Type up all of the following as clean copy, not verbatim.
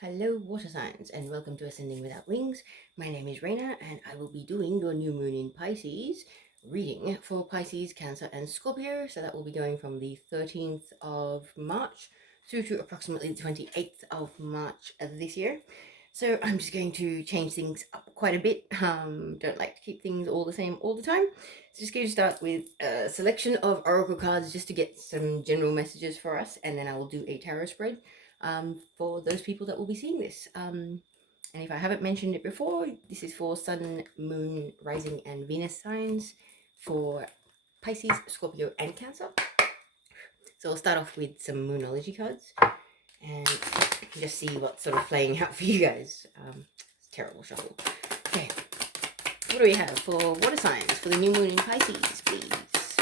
Hello, water signs, and welcome to Ascending Without Wings. My name is Raina, and I will be doing your new moon in Pisces reading for Pisces, Cancer, and Scorpio. So that will be going from the 13th of March through to approximately the 28th of March of this year. So I'm just going to change things up quite a bit. Don't like to keep things all the same all the time. So just going to start with a selection of oracle cards just to get some general messages for us, and then I will do a tarot spread for those people that will be seeing this. And if I haven't mentioned it before, this is for Sun, Moon, Rising, and Venus signs for Pisces, Scorpio, and Cancer. So I'll start off with some Moonology cards and just see what's sort of playing out for you guys. It's a terrible shuffle. Okay, what do we have for water signs for the new moon in Pisces, please?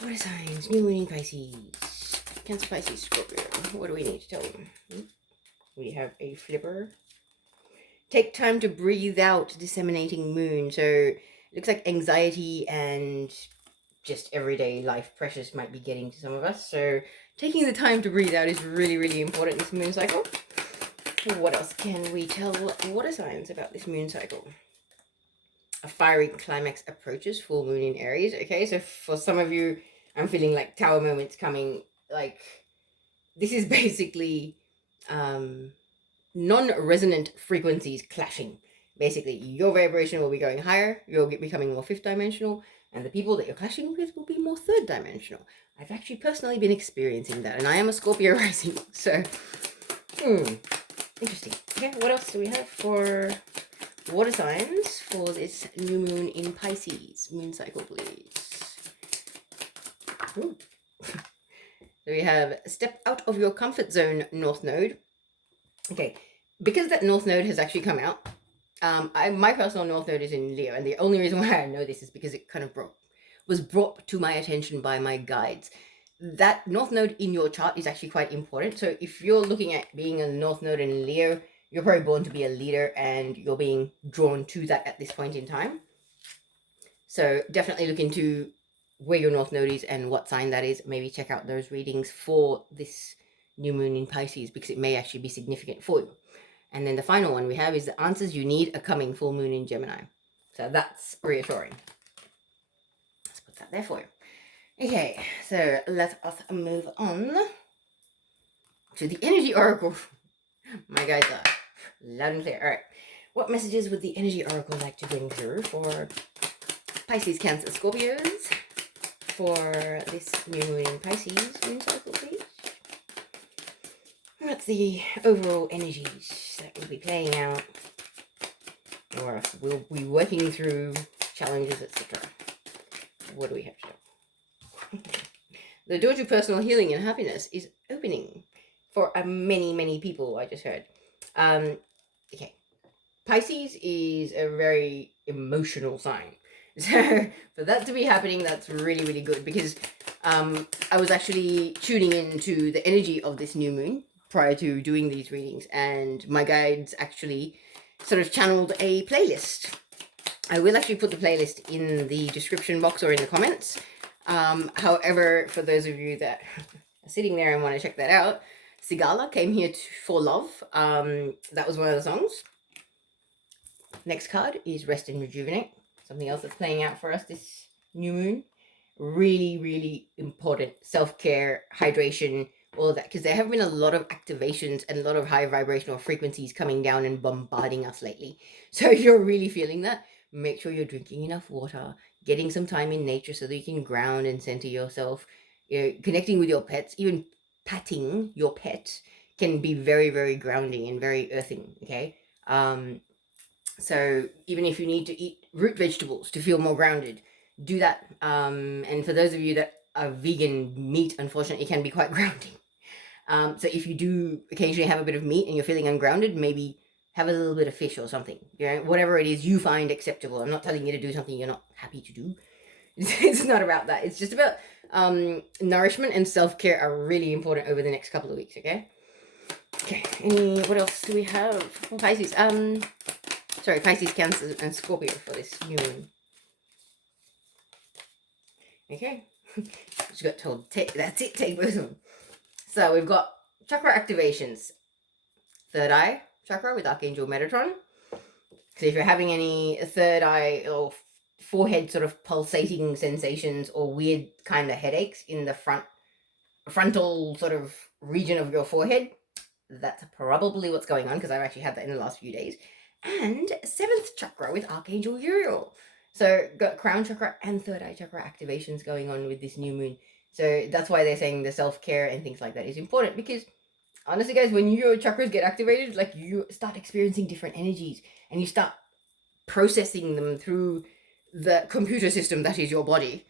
Water signs, new moon in Pisces. Cancer, Pisces, Scorpio. What do we need to tell them? We have a flipper. Take time to breathe out, disseminating moon. So it looks like anxiety and just everyday life pressures might be getting to some of us. So taking the time to breathe out is really, really important this moon cycle. What else can we tell water signs about this moon cycle? A fiery climax approaches, full moon in Aries. Okay, so for some of you, I'm feeling like tower moments coming. Like, this is basically non-resonant frequencies clashing. Basically, your vibration will be going higher, you'll be becoming more fifth dimensional, and the people that you're clashing with will be more third dimensional. I've actually personally been experiencing that, and I am a Scorpio rising, so interesting. Okay, what else do we have for water signs for this new moon in Pisces? Moon cycle, please. Ooh. So we have step out of your comfort zone, North Node. Okay, because that North Node has actually come out, my personal North Node is in Leo, and the only reason why I know this is because it kind of was brought to my attention by my guides. That North Node in your chart is actually quite important. So if you're looking at being a North Node in Leo, you're probably born to be a leader, and you're being drawn to that at this point in time. So definitely look into where your North Node is and what sign that is. Maybe check out those readings for this new moon in Pisces, because it may actually be significant for you. And then the final one we have is the answers you need are coming, full moon in Gemini. So that's reassuring. Let's put that there for you. Okay, so let us move on to the energy oracle. My guys are loud and clear. All right, what messages would the energy oracle like to bring through for Pisces, Cancer, Scorpios for this new moon in Pisces moon cycle, please? What's the overall energies that will be playing out, or we'll be working through challenges, etc.? What do we have to do? The door to personal healing and happiness is opening for many, many people, I just heard. Okay. Pisces is a very emotional sign. So for that to be happening, that's really, really good, because I was actually tuning into the energy of this new moon prior to doing these readings, and my guides actually sort of channeled a playlist. I will actually put the playlist in the description box or in the comments. However, for those of you that are sitting there and want to check that out, Sigala came here for love. That was one of the songs. Next card is Rest and Rejuvenate. Something else that's playing out for us this new moon. Really, really important. Self-care, hydration, all of that. Because there have been a lot of activations and a lot of high vibrational frequencies coming down and bombarding us lately. So if you're really feeling that, make sure you're drinking enough water, getting some time in nature so that you can ground and center yourself. Connecting with your pets, even patting your pet can be very, very grounding and very earthing, okay? So even if you need to eat root vegetables to feel more grounded, do that. And for those of you that are vegan, meat unfortunately can be quite grounding. So if you do occasionally have a bit of meat and you're feeling ungrounded, maybe have a little bit of fish or something. Whatever it is you find acceptable. I'm not telling you to do something you're not happy to do. It's not about that. It's just about nourishment and self-care are really important over the next couple of weeks, okay? Okay, what else do we have for Pisces? Sorry, Pisces, Cancer, and Scorpio for this new moon. Okay, just got told, that's it, take both of them. So we've got chakra activations. third eye chakra with Archangel Metatron. Because if you're having any third eye or forehead sort of pulsating sensations or weird kind of headaches in the frontal sort of region of your forehead, that's probably what's going on, because I've actually had that in the last few days. And 7th chakra with Archangel Uriel. So got crown chakra and third eye chakra activations going on with this new moon. So that's why they're saying the self-care and things like that is important, because honestly, guys, when your chakras get activated, like, you start experiencing different energies and you start processing them through the computer system that is your body.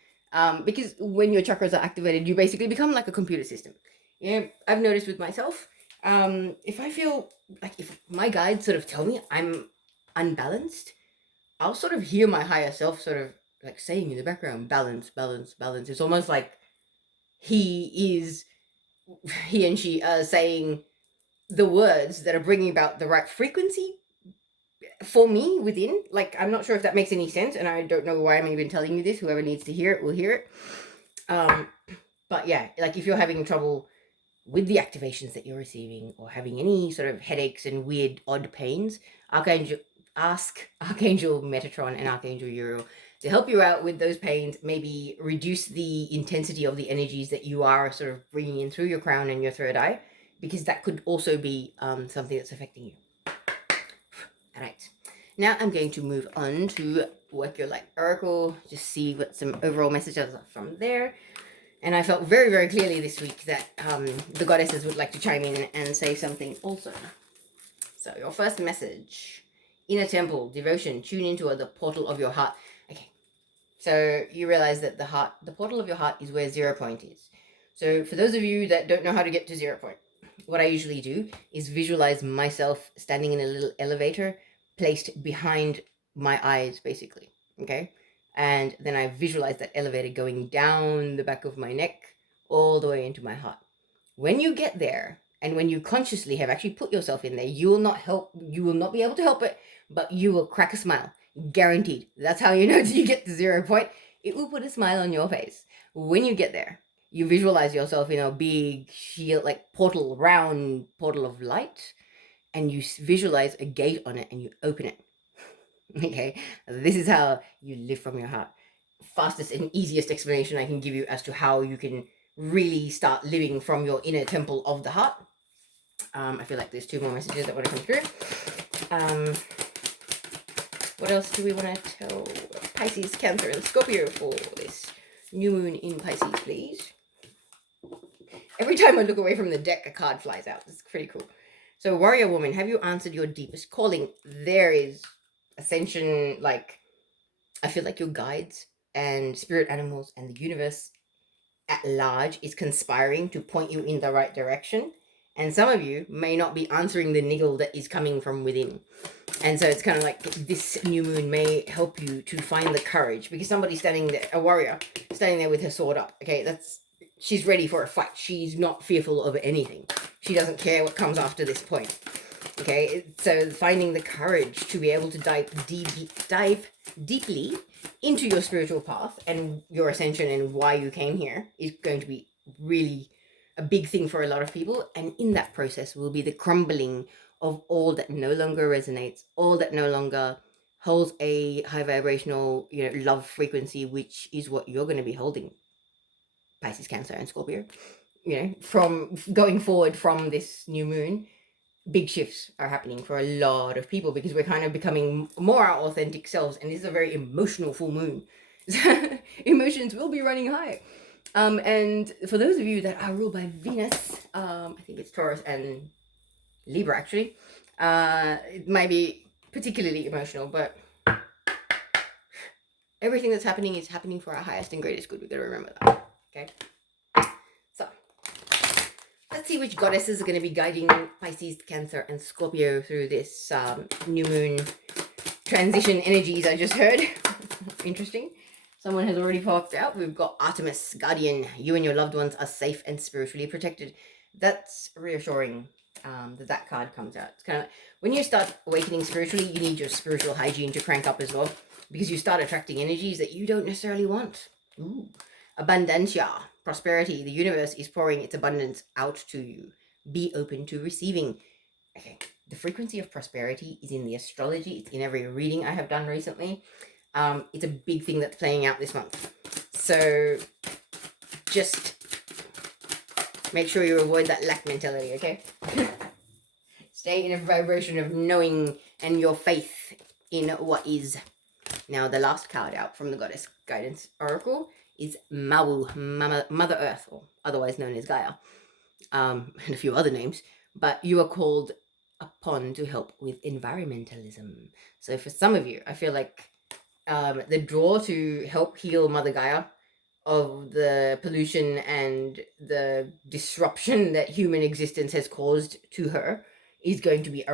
Because when your chakras are activated, you basically become like a computer system. Yeah, I've noticed with myself, if I feel like, if my guides sort of tell me I'm unbalanced, I'll sort of hear my higher self sort of like saying in the background, balance, balance, balance. It's almost like he and she are saying the words that are bringing about the right frequency for me within. Like, I'm not sure if that makes any sense, and I don't know why I'm even telling you this. Whoever needs to hear it will hear it. But yeah, like, if you're having trouble with the activations that you're receiving, or having any sort of headaches and weird odd pains, ask Archangel Metatron and Archangel Uriel to help you out with those pains. Maybe reduce the intensity of the energies that you are sort of bringing in through your crown and your third eye, because that could also be something that's affecting you. All right, now I'm going to move on to Work Your Light Oracle, just see what some overall messages are from there. And I felt very, very clearly this week that the goddesses would like to chime in and say something also. So your first message: inner temple, devotion, tune into the portal of your heart. Okay, so you realize that the portal of your heart is where 0 point is. So for those of you that don't know how to get to 0 point, what I usually do is visualize myself standing in a little elevator placed behind my eyes, basically. Okay, and then I visualize that elevator going down the back of my neck all the way into my heart. When you get there, and when you consciously have actually put yourself in there, you will not be able to help it, but you will crack a smile, guaranteed. That's how you know that you get to 0 point. It will put a smile on your face when you get there. You visualize yourself in a big shield, like round portal of light, and you visualize a gate on it and you open it. Okay, this is how you live from your heart. Fastest and easiest explanation I can give you as to how you can really start living from your inner temple of the heart. I feel like there's 2 more messages that want to come through. What else do we want to tell Pisces, Cancer, and Scorpio for this new moon in Pisces, please? Every time I look away from the deck, a card flies out. It's pretty cool. So, Warrior Woman, have you answered your deepest calling? There is ascension, like, I feel like your guides and spirit animals and the universe at large is conspiring to point you in the right direction. And some of you may not be answering the niggle that is coming from within. And so it's kind of like this new moon may help you to find the courage, because somebody's standing there, a warrior, standing there with her sword up. Okay, she's ready for a fight. She's not fearful of anything. She doesn't care what comes after this point. Okay, so finding the courage to be able to dive deeply into your spiritual path and your ascension and why you came here is going to be really a big thing for a lot of people. And in that process will be the crumbling of all that no longer resonates, all that no longer holds a high vibrational, love frequency, which is what you're going to be holding, Pisces, Cancer, and Scorpio. From going forward from this new moon, big shifts are happening for a lot of people, because we're kind of becoming more our authentic selves, and this is a very emotional full moon. Emotions will be running high. And for those of you that are ruled by Venus, I think it's Taurus and Libra, actually, it might be particularly emotional, but everything that's happening is happening for our highest and greatest good. We've got to remember that. Okay, so let's see which goddesses are going to be guiding Pisces, Cancer, and Scorpio through this new moon transition energies I just heard. Interesting. Someone has already popped out. We've got Artemis, Guardian. You and your loved ones are safe and spiritually protected. That's reassuring that card comes out. It's kind of like when you start awakening spiritually, you need your spiritual hygiene to crank up as well, because you start attracting energies that you don't necessarily want. Ooh. Abundancia, prosperity. The universe is pouring its abundance out to you. Be open to receiving. Okay, The frequency of prosperity is in the astrology. It's in every reading I have done recently. It's a big thing that's playing out this month. So just make sure you avoid that lack mentality, okay? Stay in a vibration of knowing and your faith in what is. Now, the last card out from the Goddess Guidance Oracle is Mawu, Mother Earth, or otherwise known as Gaia, and a few other names. But you are called upon to help with environmentalism. So for some of you, I feel like the draw to help heal Mother Gaia of the pollution and the disruption that human existence has caused to her is going to be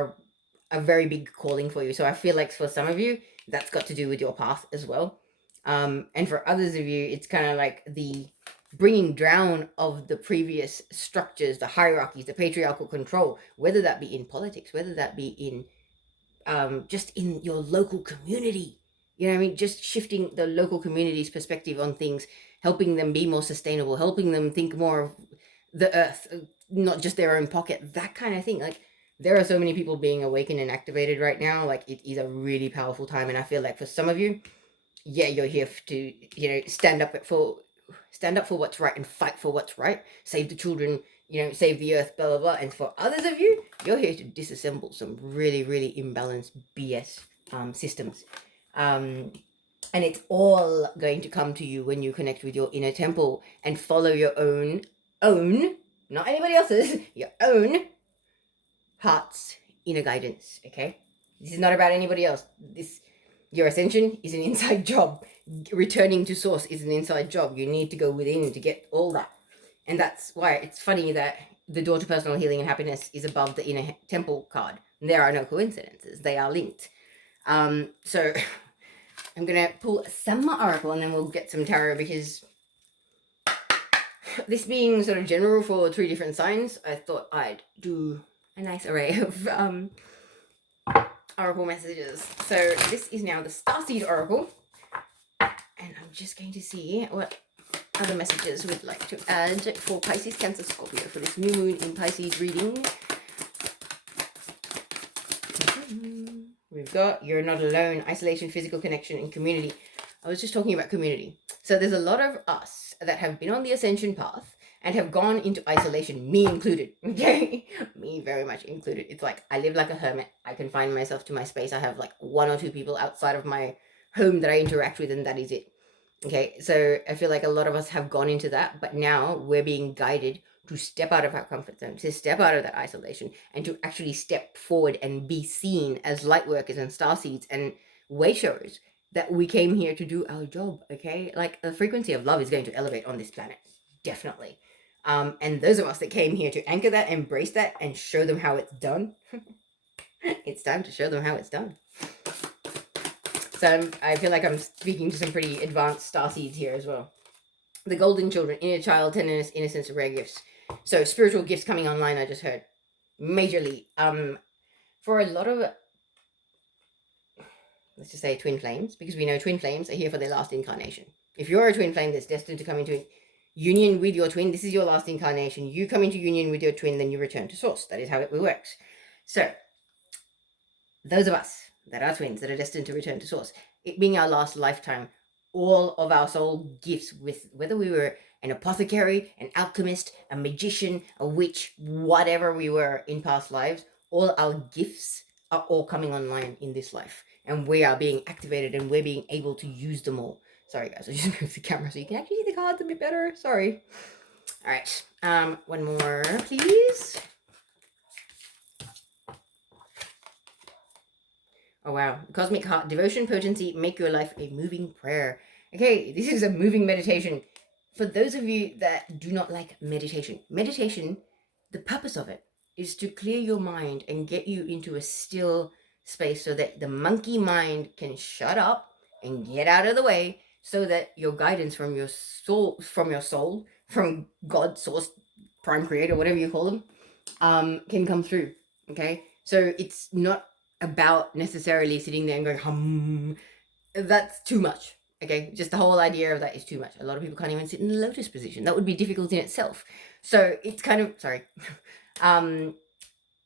a very big calling for you. So I feel like for some of you, that's got to do with your path as well. And for others of you, it's kind of like the bringing down of the previous structures, the hierarchies, the patriarchal control, whether that be in politics, whether that be in just in your local community. You know what I mean? Just shifting the local community's perspective on things, helping them be more sustainable, helping them think more of the earth, not just their own pocket, that kind of thing. Like, there are so many people being awakened and activated right now. Like, it is a really powerful time. And I feel like for some of you, yeah, you're here to, you know, stand up for what's right and fight for what's right. Save the children, you know, save the earth, blah, blah, blah. And for others of you, you're here to disassemble some really, really imbalanced BS systems. And it's all going to come to you when you connect with your inner temple and follow your own, not anybody else's, your own heart's inner guidance, okay? This is not about anybody else. Your ascension is an inside job. Returning to source is an inside job. You need to go within to get all that. And that's why it's funny that the door to personal healing and happiness is above the inner temple card. And there are no coincidences. They are linked. So I'm going to pull some oracle and then we'll get some tarot, because this being sort of general for 3 different signs, I thought I'd do a nice array of oracle messages. So this is now the Starseed Oracle. And I'm just going to see what other messages we'd like to add for Pisces, Cancer, Scorpio for this new moon in Pisces reading. We've got you're not alone, isolation, physical connection, and community. I was just talking about community. So there's a lot of us that have been on the ascension path and have gone into isolation, me included, okay? Me very much included. It's like I live like a hermit. I confine myself to my space. I have like 1 or 2 people outside of my home that I interact with, and that is it. Okay, so I feel like a lot of us have gone into that, but now we're being guided to step out of our comfort zone, to step out of that isolation, and to actually step forward and be seen as light workers and starseeds and way showers, that we came here to do our job, okay? Like, the frequency of love is going to elevate on this planet, definitely. And those of us that came here to anchor that, embrace that, and show them how it's done, it's time to show them how it's done. So I feel like I'm speaking to some pretty advanced starseeds here as well. The golden children, inner child, tenderness, innocence, rare gifts. So spiritual gifts coming online, I just heard. Majorly. For a lot of, let's just say twin flames, because we know twin flames are here for their last incarnation. If you're a twin flame that's destined to come into union with your twin, this is your last incarnation. You come into union with your twin, then you return to source. That is how it works. So those of us that are twins, that are destined to return to source, it being our last lifetime, all of our soul gifts, with whether we were an apothecary, an alchemist, a magician, a witch, whatever we were in past lives, all our gifts are all coming online in this life, and we are being activated and we're being able to use them all. Sorry guys, I just moved the camera so you can actually see the cards a bit better. Sorry. All right, one more please. Oh, wow. Cosmic Heart, devotion, potency, make your life a moving prayer. Okay, this is a moving meditation. For those of you that do not like meditation, the purpose of it is to clear your mind and get you into a still space so that the monkey mind can shut up and get out of the way, so that your guidance from your soul, from God, source, prime creator, whatever you call them, can come through. Okay, so it's not about necessarily sitting there and going hum. That's too much. Okay, just the whole idea of that is too much. A lot of people can't even sit in the lotus position. That would be difficult in itself. So it's kind of, sorry,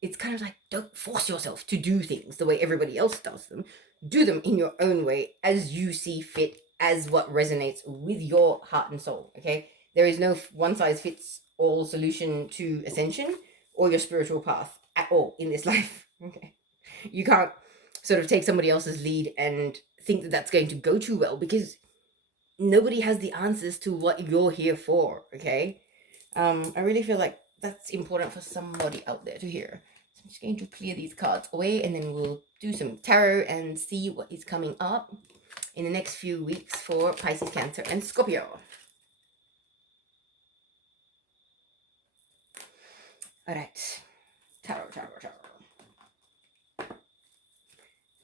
it's kind of like, don't force yourself to do things the way everybody else does them. Do them in your own way, as you see fit, as what resonates with your heart and soul, okay? There is no one-size-fits-all solution to ascension or your spiritual path at all in this life, okay? You can't sort of take somebody else's lead and think that that's going to go too well, because nobody has the answers to what you're here for, okay? I really feel like that's important for somebody out there to hear. So I'm just going to clear these cards away, and then we'll do some tarot and see what is coming up in the next few weeks for Pisces, Cancer, and Scorpio. All right. Tarot.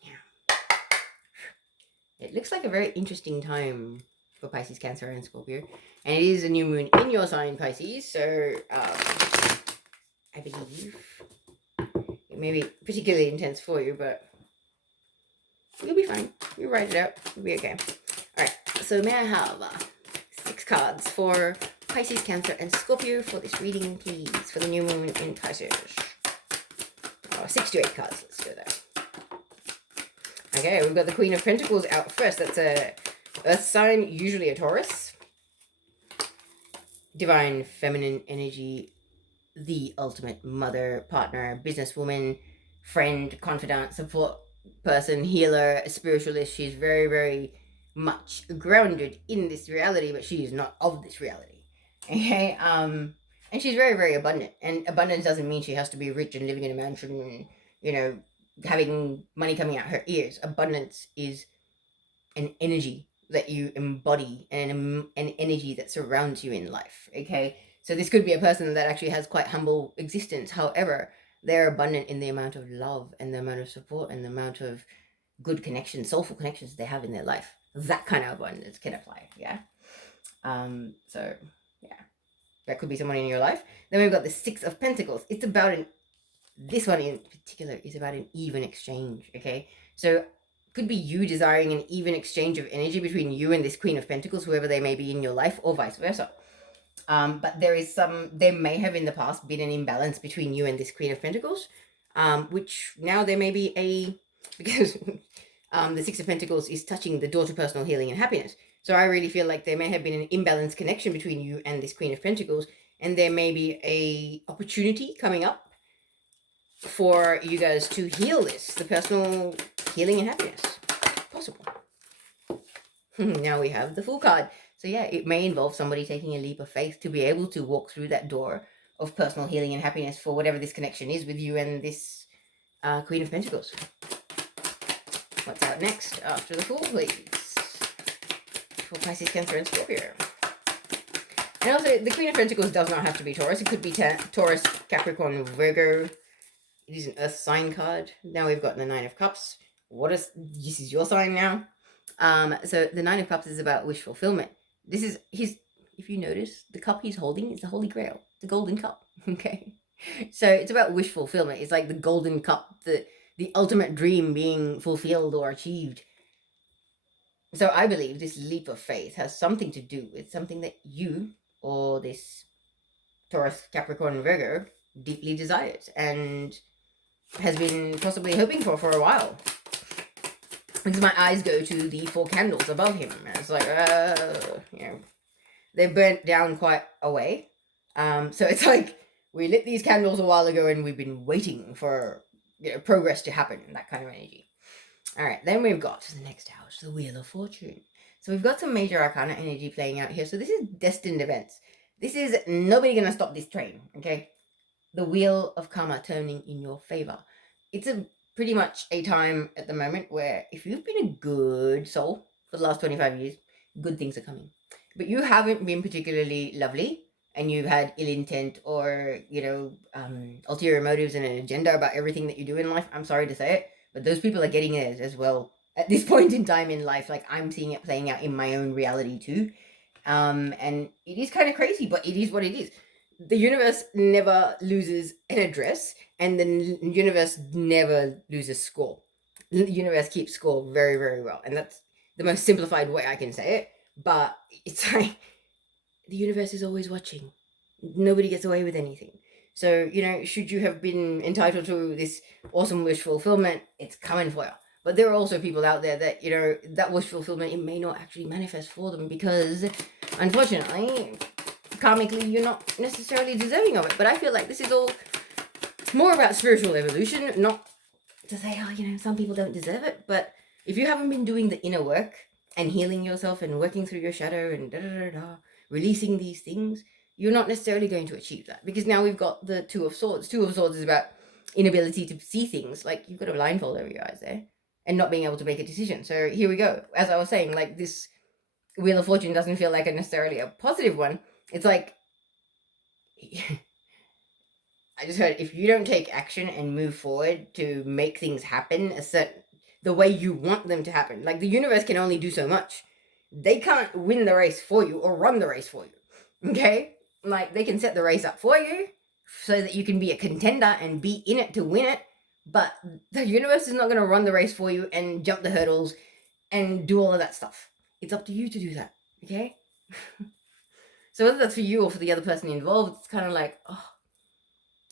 Yeah. It looks like a very interesting time for Pisces, Cancer, and Scorpio. And it is a new moon in your sign, Pisces. So I believe it may be particularly intense for you, but you'll be fine. You write it out. You'll be okay. All right. So may I have 6 cards for Pisces, Cancer, and Scorpio for this reading, please, for the new moon in Pisces? 6 to 8 cards. Let's go there. Okay, we've got the Queen of Pentacles out first. That's a Earth sign, usually a Taurus. Divine feminine energy, the ultimate mother, partner, businesswoman, friend, confidant, support person, healer, spiritualist. She's very, very much grounded in this reality, but she is not of this reality. Okay, and she's very, very abundant. And abundance doesn't mean she has to be rich and living in a mansion and, you know, having money coming out her ears. Abundance is an energy that you embody, and an energy that surrounds you in life. Okay, so this could be a person that actually has quite humble existence. However, they're abundant in the amount of love and the amount of support and the amount of good connections, soulful connections they have in their life. That kind of abundance can apply. Yeah. So yeah, that could be someone in your life. Then we've got the 6 of Pentacles. It's about this one in particular is about an even exchange. Okay, so could be you desiring an even exchange of energy between you and this Queen of Pentacles, whoever they may be in your life, or vice versa. But there may have in the past been an imbalance between you and this Queen of Pentacles, which now there may be because the 6 of Pentacles is touching the door to personal healing and happiness. So I really feel like there may have been an imbalanced connection between you and this Queen of Pentacles, and there may be a opportunity coming up for you guys to heal the personal healing and happiness. Possible. Now we have the Fool card. So yeah, it may involve somebody taking a leap of faith to be able to walk through that door of personal healing and happiness for whatever this connection is with you and this Queen of Pentacles. What's out next after the Fool, please? For Pisces, Cancer, and Scorpio. And also, the Queen of Pentacles does not have to be Taurus. It could be Taurus, Capricorn, Virgo. It is an Earth sign card. Now we've got the 9 of Cups. This is your sign now. So the 9 of Cups is about wish fulfillment. This is if you notice, the cup he's holding is the Holy Grail, the golden cup. Okay, so it's about wish fulfillment. It's like the golden cup, the ultimate dream being fulfilled or achieved. So I believe this leap of faith has something to do with something that you or this Taurus, Capricorn, Virgo deeply desires and has been possibly hoping for a while. Because my eyes go to the 4 candles above him. And it's like, they're burnt down quite a way. So it's like, we lit these candles a while ago and we've been waiting for progress to happen, that kind of energy. All right, then we've got the next house, the Wheel of Fortune. So we've got some major arcana energy playing out here. So this is destined events. This is nobody gonna stop this train, okay? The wheel of karma turning in your favor. It's pretty much a time at the moment where if you've been a good soul for the last 25 years, good things are coming. But you haven't been particularly lovely and you've had ill intent or, ulterior motives and an agenda about everything that you do in life. I'm sorry to say it, but those people are getting it as well at this point in time in life. Like, I'm seeing it playing out in my own reality too. And it is kind of crazy, but it is what it is. The universe never loses an address, and the universe never loses score. The universe keeps score very, very well, and that's the most simplified way I can say it. But it's like the universe is always watching. Nobody gets away with anything. So, you know, should you have been entitled to this awesome wish fulfillment, it's coming for you. But there are also people out there that, you know, that wish fulfillment, it may not actually manifest for them because, unfortunately, karmically, you're not necessarily deserving of it. But I feel like this is all more about spiritual evolution, not to say, oh, you know, some people don't deserve it. But if you haven't been doing the inner work and healing yourself and working through your shadow and releasing these things, you're not necessarily going to achieve that. Because now we've got the Two of Swords. Two of Swords is about inability to see things. Like, you've got a blindfold over your eyes there and not being able to make a decision. So here we go. As I was saying, like, this Wheel of Fortune doesn't feel like necessarily a positive one. It's like, I just heard, if you don't take action and move forward to make things happen the way you want them to happen, like, the universe can only do so much. They can't win the race for you or run the race for you. Okay? Like, they can set the race up for you so that you can be a contender and be in it to win it, but the universe is not going to run the race for you and jump the hurdles and do all of that stuff. It's up to you to do that. Okay? So whether that's for you or for the other person involved, it's kind of like, oh,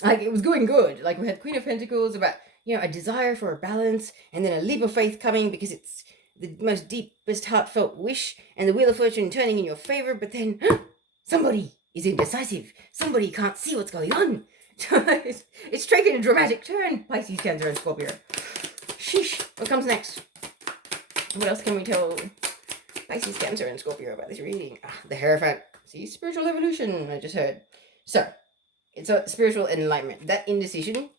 like, it was going good. Like, we had Queen of Pentacles about, you know, a desire for a balance, and then a leap of faith coming because it's the most deepest heartfelt wish, and the Wheel of Fortune turning in your favor, but then somebody is indecisive. Somebody can't see what's going on. It's taking a dramatic turn, Pisces, Cancer, and Scorpio. Sheesh. What comes next? What else can we tell Pisces, Cancer, and Scorpio about this reading? The Hierophant. See, spiritual evolution, I just heard. So, it's a spiritual enlightenment. That indecision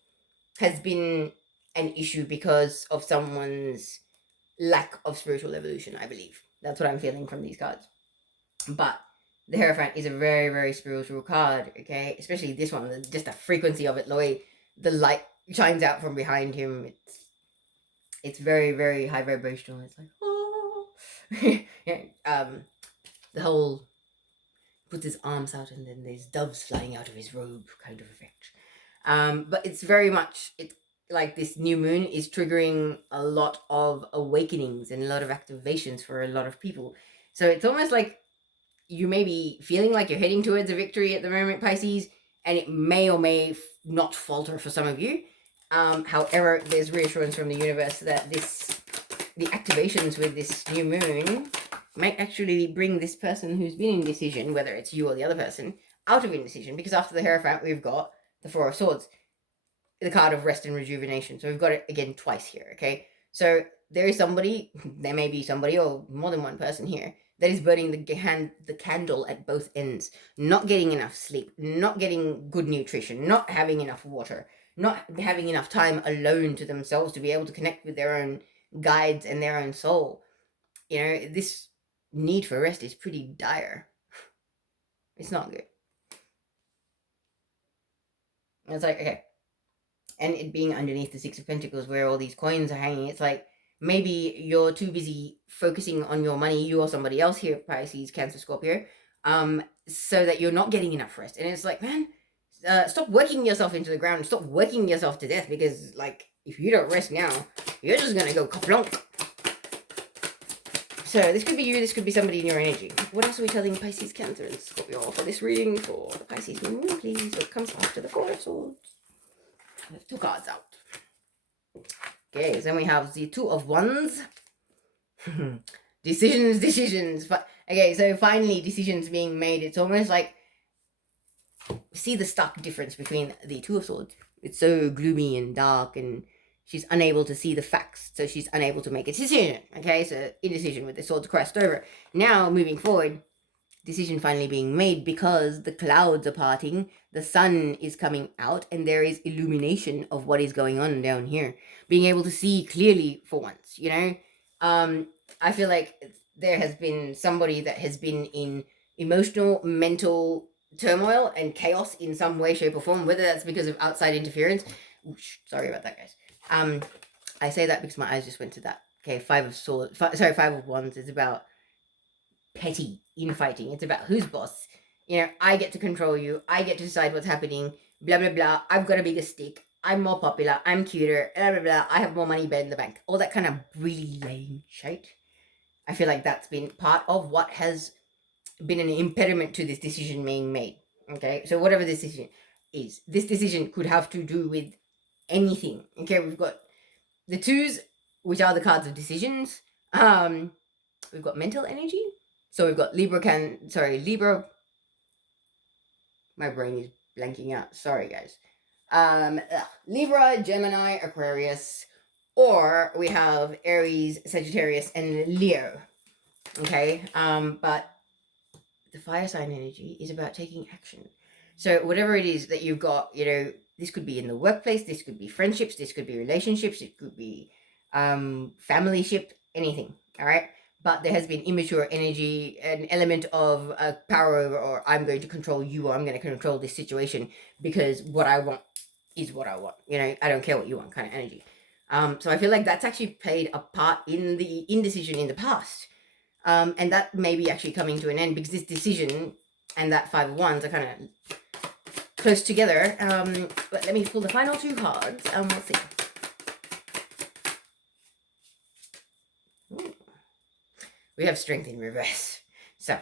has been an issue because of someone's lack of spiritual evolution, I believe. That's what I'm feeling from these cards. But the Hierophant is a very, very spiritual card, okay? Especially this one, just the frequency of it, the way the light shines out from behind him. It's very, very high vibrational. It's like, oh. Yeah, the whole puts his arms out and then there's doves flying out of his robe kind of effect. But it's very much, it's like this new moon is triggering a lot of awakenings and a lot of activations for a lot of people. So it's almost like you may be feeling like you're heading towards a victory at the moment, Pisces, and it may or may not falter for some of you. However, there's reassurance from the universe that the activations with this new moon might actually bring this person who's been in indecision, whether it's you or the other person, out of indecision. Because after the Hierophant, we've got the Four of Swords, the card of rest and rejuvenation. So we've got it again twice here, okay? So there is somebody, there may be somebody or more than one person here that is burning the candle at both ends, not getting enough sleep, not getting good nutrition, not having enough water, not having enough time alone to themselves to be able to connect with their own guides and their own soul. You know, this need for rest is pretty dire. It's not good. And it's like, okay. And it being underneath the Six of Pentacles where all these coins are hanging, it's like, maybe you're too busy focusing on your money, you or somebody else here, Pisces, Cancer, Scorpio, so that you're not getting enough rest. And it's like, man, stop working yourself into the ground. Stop working yourself to death because, like, if you don't rest now, you're just going to go kaplonk. So this could be you, this could be somebody in your energy. What else are we telling Pisces, Cancer, and Scorpio for this reading for the Pisces moon, please? What comes after the Four of Swords? We have two cards out. Okay, so then we have the Two of Wands. Decisions. But okay, so finally decisions being made. It's almost like, see the stark difference between the Two of Swords. It's so gloomy and dark and she's unable to see the facts, so she's unable to make a decision. Okay, so indecision with the swords crossed over. Now, moving forward, decision finally being made because the clouds are parting, the sun is coming out, and there is illumination of what is going on down here. Being able to see clearly for once, you know? I feel like there has been somebody that has been in emotional, mental turmoil and chaos in some way, shape, or form, whether that's because of outside interference. Ooh, sorry about that, guys. I say that because my eyes just went to that. Okay, Five of Wands is about petty infighting. It's about who's boss. You know, I get to control you. I get to decide what's happening. Blah, blah, blah. I've got a bigger stick. I'm more popular. I'm cuter. Blah, blah, blah. I have more money in the bank. All that kind of really lame shit. I feel like that's been part of what has been an impediment to this decision being made. Okay, so whatever this decision, is. This decision could have to do with anything. Okay, we've got the twos, which are the cards of decisions. We've got mental energy. So we've got Libra. My brain is blanking out. Sorry, guys. Libra, Gemini, Aquarius, or we have Aries, Sagittarius, and Leo. Okay, but the fire sign energy is about taking action. So whatever it is that you've got, this could be in the workplace, this could be friendships, this could be relationships, it could be familyship, anything. All right. But there has been immature energy, an element of power over, or I'm going to control you, or I'm going to control this situation because what I want is what I want. I don't care what you want kind of energy. So I feel like that's actually played a part in the indecision in the past. And that may be actually coming to an end because this decision and that Five of Wands are kind of close together. But let me pull the final two cards and we'll see. Ooh. We have Strength in reverse. So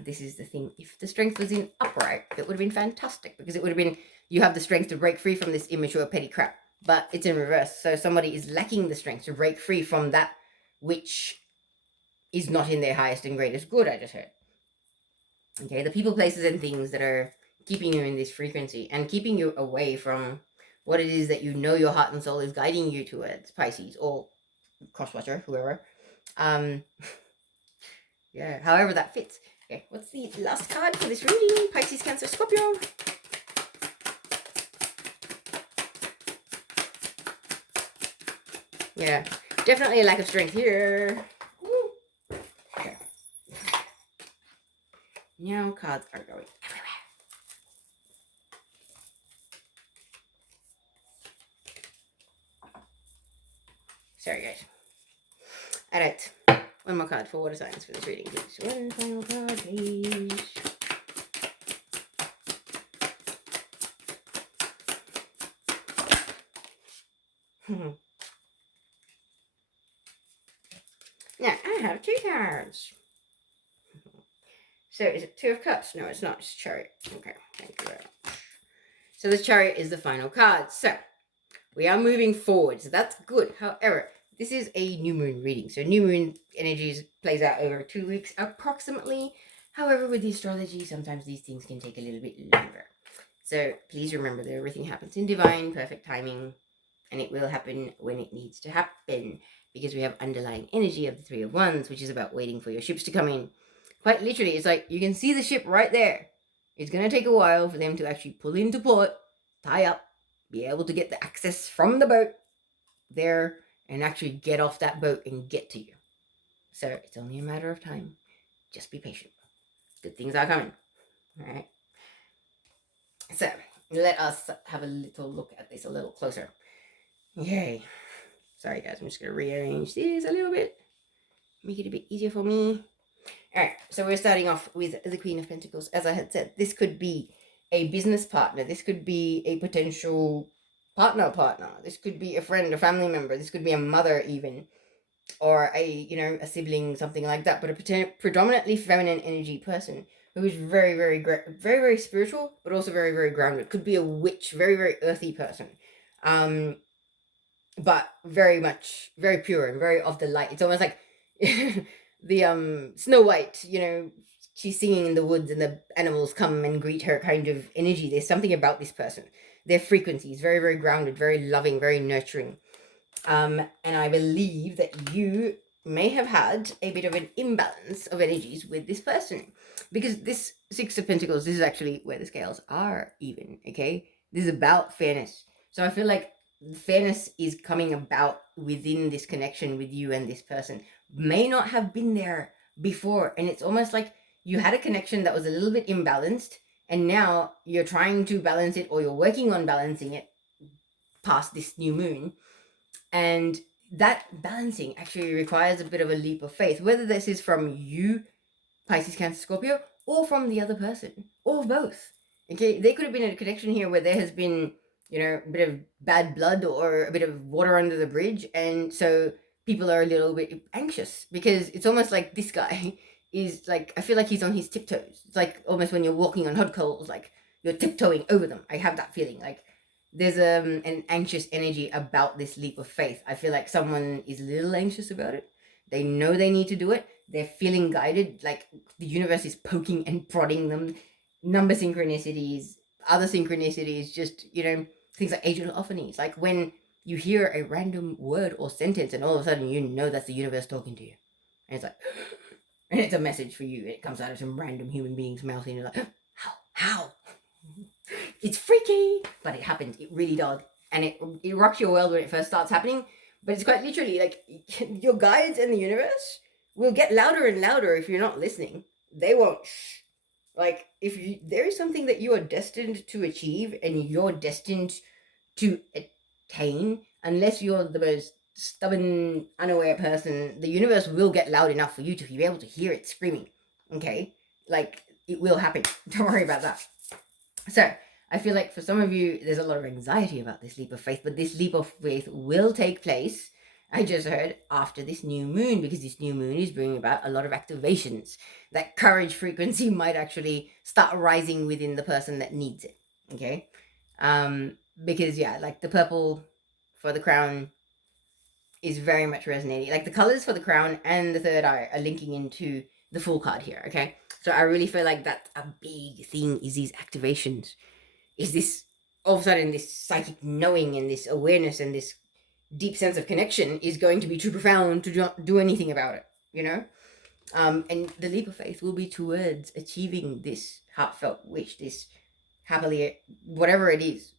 this is the thing. If the Strength was in upright, it would have been fantastic because it would have been, you have the strength to break free from this immature petty crap. But it's in reverse. So somebody is lacking the strength to break free from that which is not in their highest and greatest good, I just heard. Okay, the people, places, and things that are keeping you in this frequency and keeping you away from what it is that your heart and soul is guiding you towards, Pisces, or crosswatcher, whoever. Yeah, however that fits. Okay, what's the last card for this reading? Pisces, Cancer, Scorpio. Yeah, definitely a lack of strength here. Okay. Now cards are going everywhere. Sorry, guys. All right. One more card for water signs for this reading, please. One final card, please. Now, I have two cards. So, is it Two of Cups? No, it's not. It's Chariot. Okay, thank you very much. So, this Chariot is the final card. So, we are moving forward. So, that's good. However, this is a new moon reading. So, new moon energies plays out over 2 weeks approximately. However, with the astrology, sometimes these things can take a little bit longer. So, please remember that everything happens in divine, perfect timing. And it will happen when it needs to happen. Because we have underlying energy of the Three of Wands, which is about waiting for your ships to come in. Quite literally, it's like you can see the ship right there. It's going to take a while for them to actually pull into port, tie up, be able to get the access from the boat there, and actually get off that boat and get to you. So it's only a matter of time. Just be patient. Good things are coming. All right. So let us have a little look at this a little closer. Yay. Sorry, guys. I'm just going to rearrange this a little bit. Make it a bit easier for me. All right. So we're starting off with the Queen of Pentacles. As I had said, this could be a business partner. This could be a potential partner. This could be a friend, a family member. This could be a mother even. Or a sibling, something like that. But a predominantly feminine energy person who is very, very, very, very spiritual, but also very, very grounded. Could be a witch, very, very earthy person. But very much, very pure and very of the light. It's almost like the Snow White, she's singing in the woods and the animals come and greet her kind of energy. There's something about this person. Their frequency is very, very grounded, very loving, very nurturing. And I believe that you may have had a bit of an imbalance of energies with this person. Because this Six of Pentacles, this is actually where the scales are even, okay? This is about fairness. So I feel like fairness is coming about within this connection with you and this person. May not have been there before. And it's almost like you had a connection that was a little bit imbalanced. And now you're trying to balance it, or you're working on balancing it past this new moon. And that balancing actually requires a bit of a leap of faith, whether this is from you, Pisces, Cancer, Scorpio, or from the other person, or both. Okay, there could have been a connection here where there has been, a bit of bad blood or a bit of water under the bridge. And so people are a little bit anxious because it's almost like this guy is like, I feel like he's on his tiptoes. It's like almost when you're walking on hot coals, like you're tiptoeing over them. I have that feeling. Like there's an anxious energy about this leap of faith. I feel like someone is a little anxious about it. They know they need to do it. They're feeling guided. Like the universe is poking and prodding them. Number synchronicities, other synchronicities, just, things like age of like when you hear a random word or sentence and all of a sudden you know that's the universe talking to you. And it's like, and it's a message for you. It comes out of some random human being's mouth and you're like, how? It's freaky, but it happens. It really does. And it rocks your world when it first starts happening. But it's quite literally like your guides in the universe will get louder and louder if you're not listening. They won't. Like if there is something that you are destined to achieve and you're destined to attain, unless you're the most stubborn, unaware person, the universe will get loud enough for you to be able to hear it screaming. Okay? Like it will happen. Don't worry about that. So I feel like for some of you, there's a lot of anxiety about this leap of faith, but this leap of faith will take place, I just heard, after this new moon, because this new moon is bringing about a lot of activations. That courage frequency might actually start rising within the person that needs it. Okay? Because yeah, like the purple for the crown is very much resonating. Like the colors for the crown and the third eye are linking into the full card here. Okay? So I really feel like that's a big thing, is these activations. Is this, all of a sudden, this psychic knowing and this awareness and this deep sense of connection is going to be too profound to not do anything about it, And the leap of faith will be towards achieving this heartfelt wish, this happily, whatever it is.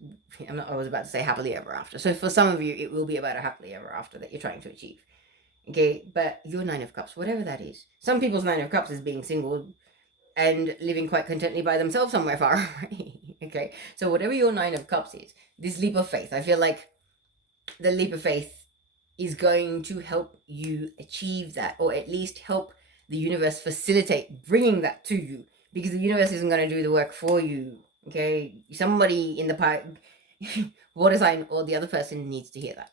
I was about to say happily ever after. So for some of you, it will be about a happily ever after that you're trying to achieve. Okay, but your 9 of Cups, whatever that is. Some people's 9 of Cups is being single and living quite contently by themselves somewhere far away. Okay, so whatever your 9 of Cups is, this leap of faith, I feel like the leap of faith is going to help you achieve that, or at least help the universe facilitate bringing that to you, because the universe isn't going to do the work for you. Okay, somebody in the water sign or the other person needs to hear that,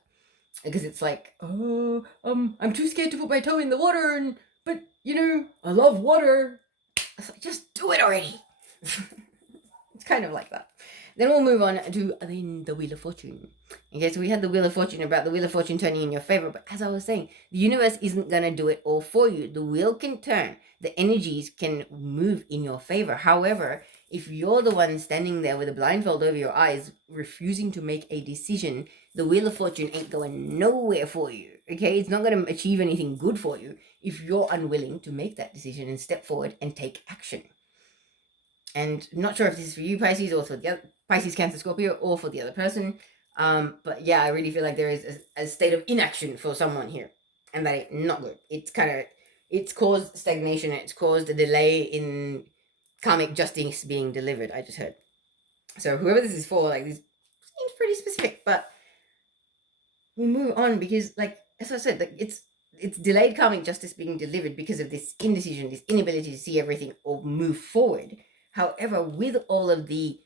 because it's like, I'm too scared to put my toe in the water, but I love water. It's like, just do it already. It's kind of like that. Then we'll move on to the Wheel of Fortune. Okay, so we had the Wheel of Fortune, about the Wheel of Fortune turning in your favor. But as I was saying, the universe isn't going to do it all for you. The wheel can turn. The energies can move in your favor. However, if you're the one standing there with a blindfold over your eyes, refusing to make a decision, the Wheel of Fortune ain't going nowhere for you. Okay, it's not going to achieve anything good for you if you're unwilling to make that decision and step forward and take action. And I'm not sure if this is for you, Pisces, or for the other, Pisces, Cancer, Scorpio, or for the other person. But yeah, I really feel like there is a state of inaction for someone here, and that ain't not good. It's caused stagnation, and it's caused a delay in karmic justice being delivered. I just heard. So whoever this is for, like, this seems pretty specific, but we'll move on, because, like, as I said, like, it's delayed karmic justice being delivered because of this indecision, this inability to see everything or move forward. However, with all of the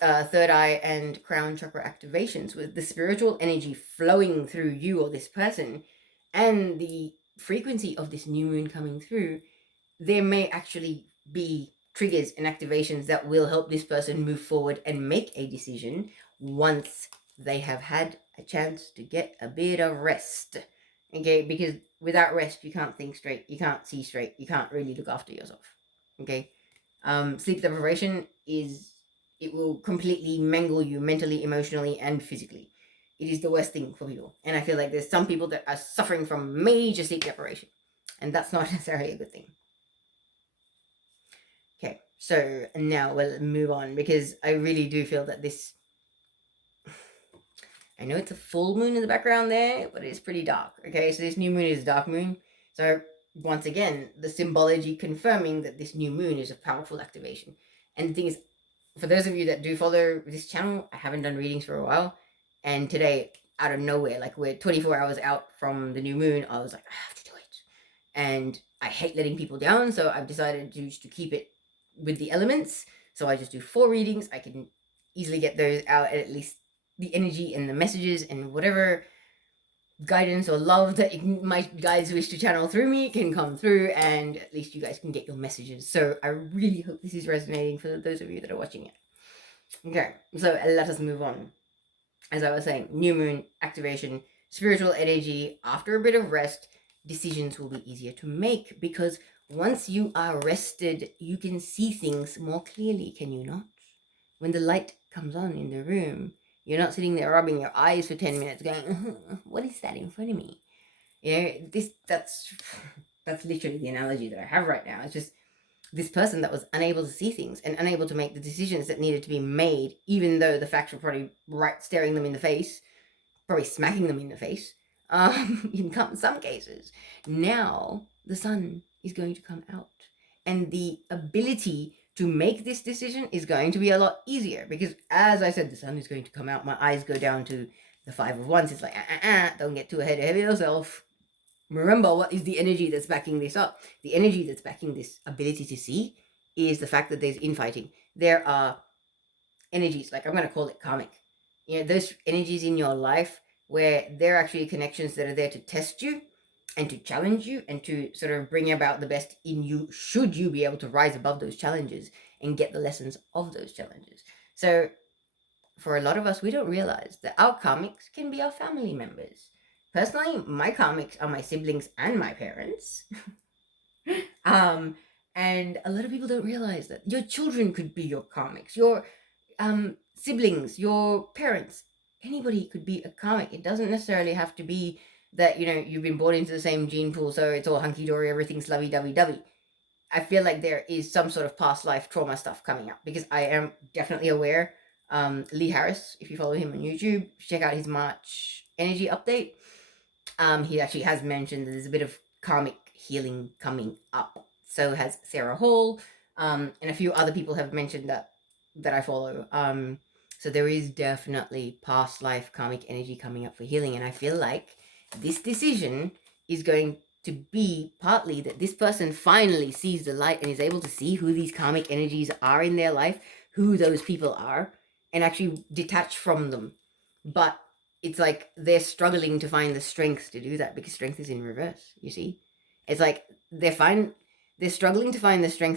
third eye and crown chakra activations, with the spiritual energy flowing through you or this person, and the frequency of this new moon coming through, there may actually be triggers and activations that will help this person move forward and make a decision once they have had a chance to get a bit of rest. Okay, because without rest, you can't think straight, you can't see straight, you can't really look after yourself. Okay. Sleep deprivation it will completely mangle you mentally, emotionally, and physically. It is the worst thing for people. And I feel like there's some people that are suffering from major sleep deprivation, and that's not necessarily a good thing. Okay, so now we'll move on, because I really do feel that this, I know it's a full moon in the background there, but it's pretty dark. Okay, so this new moon is a dark moon. So once again, the symbology confirming that this new moon is a powerful activation. And the thing is, for those of you that do follow this channel, I haven't done readings for a while. And today, out of nowhere, like we're 24 hours out from the new moon, I was like, I have to do it. And I hate letting people down, so I've decided to keep it with the elements. So I just do 4 readings. I can easily get those out, at least the energy and the messages and whatever guidance or love that my guides wish to channel through me can come through, and at least you guys can get your messages. So I really hope this is resonating for those of you that are watching it. Okay, so let us move on. As I was saying, new moon activation, spiritual energy. After a bit of rest, decisions will be easier to make, because once you are rested, you can see things more clearly, can you not? When the light comes on in the room, you're not sitting there rubbing your eyes for 10 minutes going, what is that in front of me? That's literally the analogy that I have right now. It's just this person that was unable to see things and unable to make the decisions that needed to be made, even though the facts were probably right staring them in the face, probably smacking them in the face, in some cases. Now the sun is going to come out, and the ability to make this decision is going to be a lot easier, because, as I said, the sun is going to come out. My eyes go down to the Five of Wands. It's like, don't get too ahead of yourself. Remember, what is the energy that's backing this up? The energy that's backing this ability to see is the fact that there's infighting. There are energies, like I'm going to call it karmic. Those energies in your life where they're actually connections that are there to test you and to challenge you and to sort of bring about the best in you, should you be able to rise above those challenges and get the lessons of those challenges. So for a lot of us, we don't realize that our karmics can be our family members. Personally, my karmics are my siblings and my parents. And a lot of people don't realize that your children could be your karmics, your siblings, your parents, anybody could be a karmic. It doesn't necessarily have to be that, you've been born into the same gene pool, so it's all hunky-dory, everything's lovey-dovey-dovey. I feel like there is some sort of past life trauma stuff coming up, because I am definitely aware. Lee Harris, if you follow him on YouTube, check out his March energy update. He actually has mentioned that there's a bit of karmic healing coming up. So has Sarah Hall, and a few other people have mentioned that I follow. So there is definitely past life karmic energy coming up for healing, and I feel like this decision is going to be partly that this person finally sees the light and is able to see who these karmic energies are in their life, who those people are, and actually detach from them. But it's like they're struggling to find the strength to do that, because strength is in reverse, you see. It's like they're struggling to find the strength